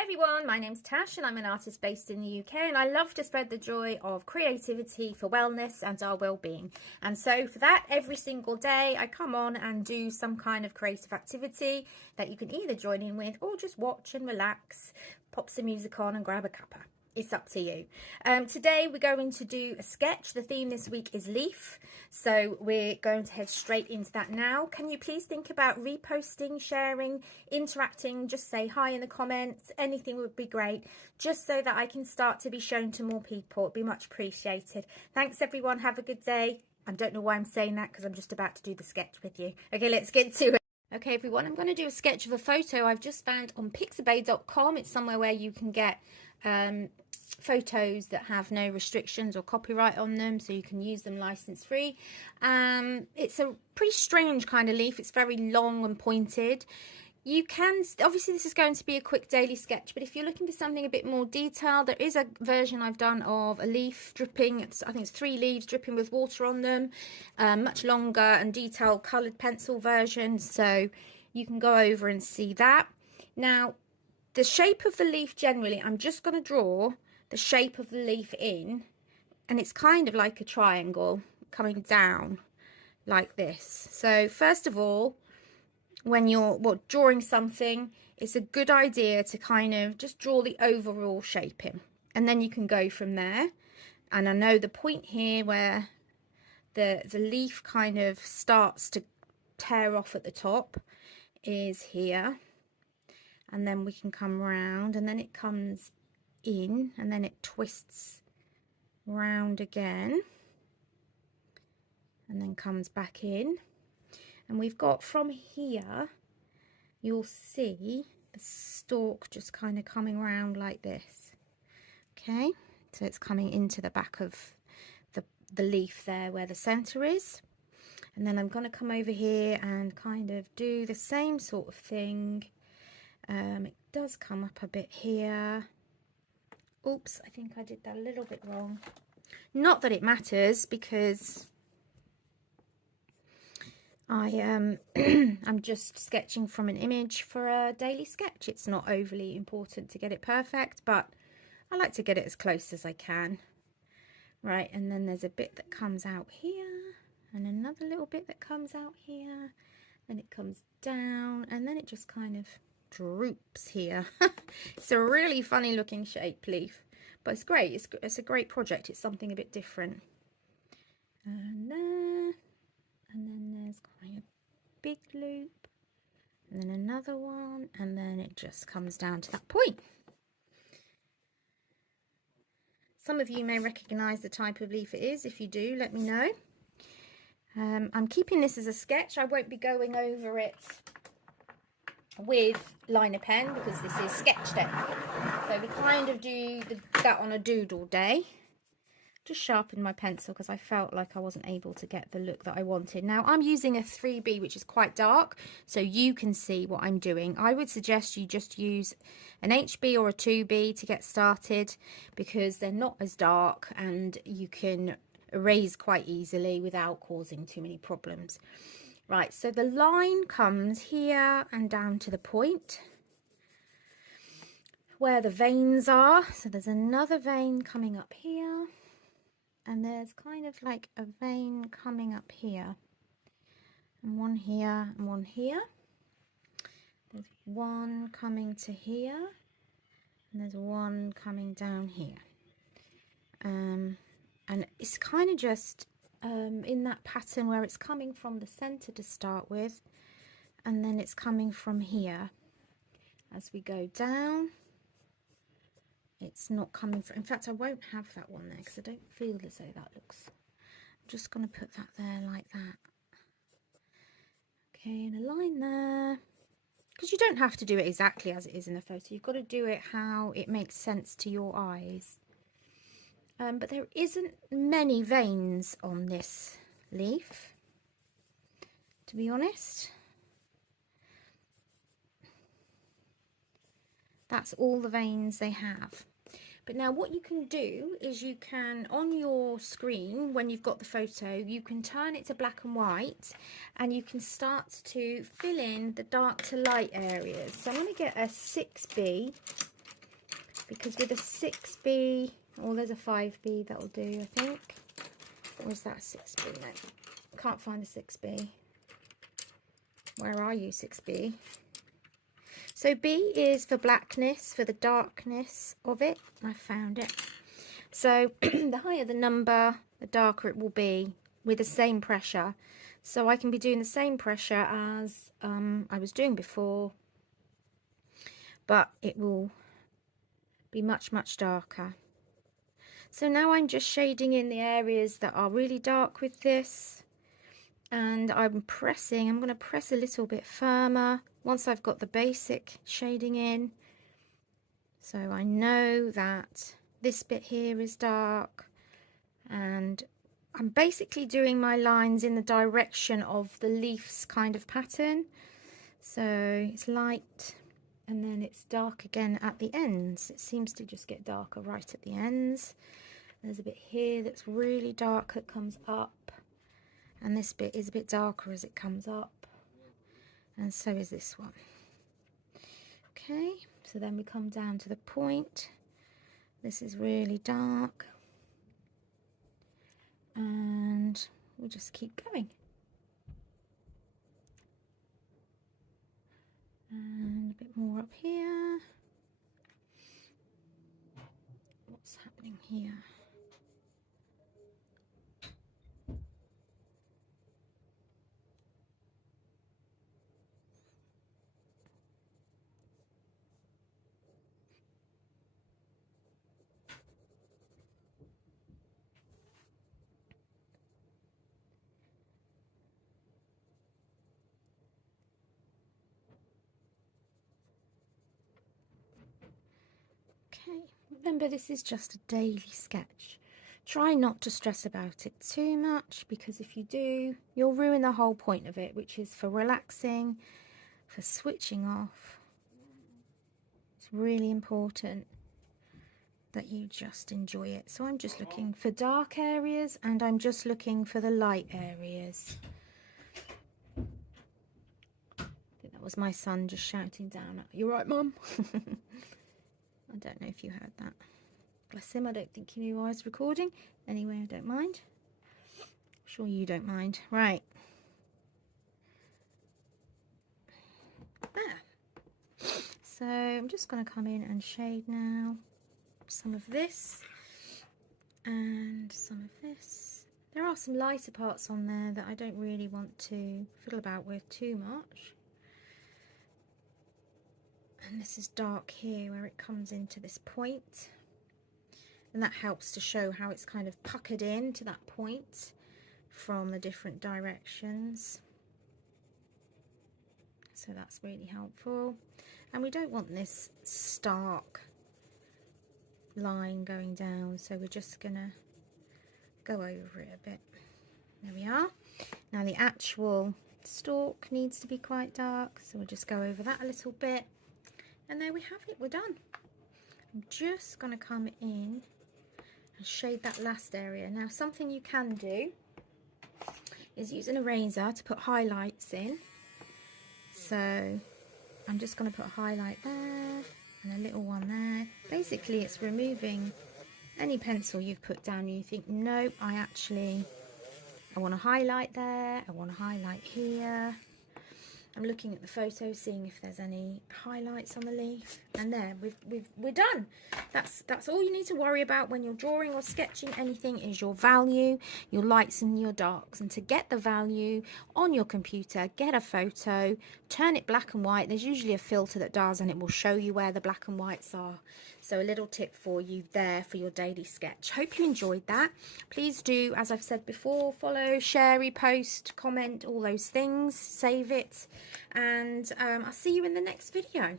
Hi everyone, my name's Tash and I'm an artist based in the UK, and I love to spread the joy of creativity for wellness and our well-being. And so for that, every single day I come on and do some kind of creative activity that you can either join in with or just watch and relax, pop some music on and grab a cuppa. It's up to you. Today we're going to do a sketch. The theme this week is leaf, so we're going to head straight into that now. Can you please think about reposting, sharing, interacting? Just say hi in the comments. Anything would be great, just so that I can start to be shown to more people. It'd be much appreciated. Thanks everyone, have a good day. I don't know why I'm saying that because I'm just about to do the sketch with you. Okay, let's get to it. Okay everyone, I'm going to do a sketch of a photo I've just found on pixabay.com. It's somewhere where you can get photos that have no restrictions or copyright on them, so you can use them license free. It's a pretty strange kind of leaf. It's very long and pointed. You can, obviously this is going to be a quick daily sketch, but if you're looking for something a bit more detailed, there is a version I've done of a leaf dripping. I think it's 3 leaves dripping with water on them, much longer and detailed coloured pencil version, so you can go over and see that. Now the shape of the leaf, generally I'm just going to draw the shape of the leaf in, and it's kind of like a triangle coming down like this. So first of all, when you're drawing something, it's a good idea to kind of just draw the overall shape in, and then you can go from there. And I know the point here where the leaf kind of starts to tear off at the top is here, and then we can come round, and then it comes in, and then it twists round again and then comes back in. And we've got from here, you'll see the stalk just kind of coming around like this. Okay, so it's coming into the back of the leaf there where the center is. And then I'm going to come over here and kind of do the same sort of thing. It does come up a bit here. Oops, I think I did that a little bit wrong. Not that it matters, because I'm just sketching from an image for a daily sketch. It's not overly important to get it perfect, but I like to get it as close as I can. Right, and then there's a bit that comes out here, and another little bit that comes out here, then it comes down, and then it just kind of droops here. It's a really funny looking shape leaf, but it's great. It's a great project. It's something a bit different. And there, and then there's kind of big loop, and then another one, and then it just comes down to that point. Some of you may recognize the type of leaf it is. If you do, let me know. I'm keeping this as a sketch. I won't be going over it with liner pen because this is sketch day. So we kind of do that on a doodle day. Just sharpened my pencil because I felt like I wasn't able to get the look that I wanted. Now I'm using a 3B, which is quite dark, so you can see what I'm doing. I would suggest you just use an HB or a 2B to get started, because they're not as dark and you can erase quite easily without causing too many problems. Right, so the line comes here and down to the point where the veins are. So there's another vein coming up here, and there's kind of like a vein coming up here, and one here and one here. There's one coming to here, and there's one coming down here. And it's kind of just in that pattern where it's coming from the center to start with, and then it's coming from here. As we go down, it's not coming from, in fact I won't have that one there because I don't feel as though that looks, I'm just going to put that there like that. Okay, and a line there, because you don't have to do it exactly as it is in the photo. You've got to do it how it makes sense to your eyes. But there isn't many veins on this leaf, to be honest. That's all the veins they have. But now what you can do is you can, on your screen, when you've got the photo, you can turn it to black and white, and you can start to fill in the dark to light areas. So I'm going to get a 6B because with a 6B, or there's a 5B that'll do, I think. Or is that a 6B? No, can't find the 6B. Where are you, 6B? So B is for blackness, for the darkness of it. I found it. So the higher the number, the darker it will be with the same pressure. So I can be doing the same pressure as I was doing before, but it will be much, much darker. So now I'm just shading in the areas that are really dark with this. And I'm going to press a little bit firmer once I've got the basic shading in. So I know that this bit here is dark, and I'm basically doing my lines in the direction of the leaves kind of pattern. So it's light and then it's dark again at the ends. It seems to just get darker right at the ends. There's a bit here that's really dark that comes up, and this bit is a bit darker as it comes up, and so is this one. Okay, so then we come down to the point. This is really dark, and we'll just keep going. And a bit more up here. What's happening here? Okay, remember this is just a daily sketch. Try not to stress about it too much, because if you do, you'll ruin the whole point of it, which is for relaxing, for switching off. It's really important that you just enjoy it. So I'm just looking for dark areas, and I'm just looking for the light areas. I think that was my son just shouting down, "You right, Mum?" I don't know if you heard that. Bless him, I don't think he knew I was recording. Anyway, I don't mind. I'm sure you don't mind. Right. There. So I'm just going to come in and shade now. Some of this and some of this. There are some lighter parts on there that I don't really want to fiddle about with too much. And this is dark here where it comes into this point, and that helps to show how it's kind of puckered in to that point from the different directions. So that's really helpful. And we don't want this stark line going down, so we're just gonna go over it a bit. There we are. Now the actual stalk needs to be quite dark, so we'll just go over that a little bit. And there we have it, we're done. I'm just going to come in and shade that last area. Now something you can do is use an eraser to put highlights in. So I'm just going to put a highlight there and a little one there. Basically it's removing any pencil you've put down and you think, no, I want to highlight there, I want to highlight here. I'm looking at the photo, seeing if there's any highlights on the leaf, and there we're done. That's all you need to worry about when you're drawing or sketching anything, is your value, your lights and your darks. And to get the value on your computer, get a photo, turn it black and white. There's usually a filter that does, and it will show you where the black and whites are. So a little tip for you there for your daily sketch. Hope you enjoyed that. Please do, as I've said before, follow, share, repost, comment, all those things, save it, and I'll see you in the next video.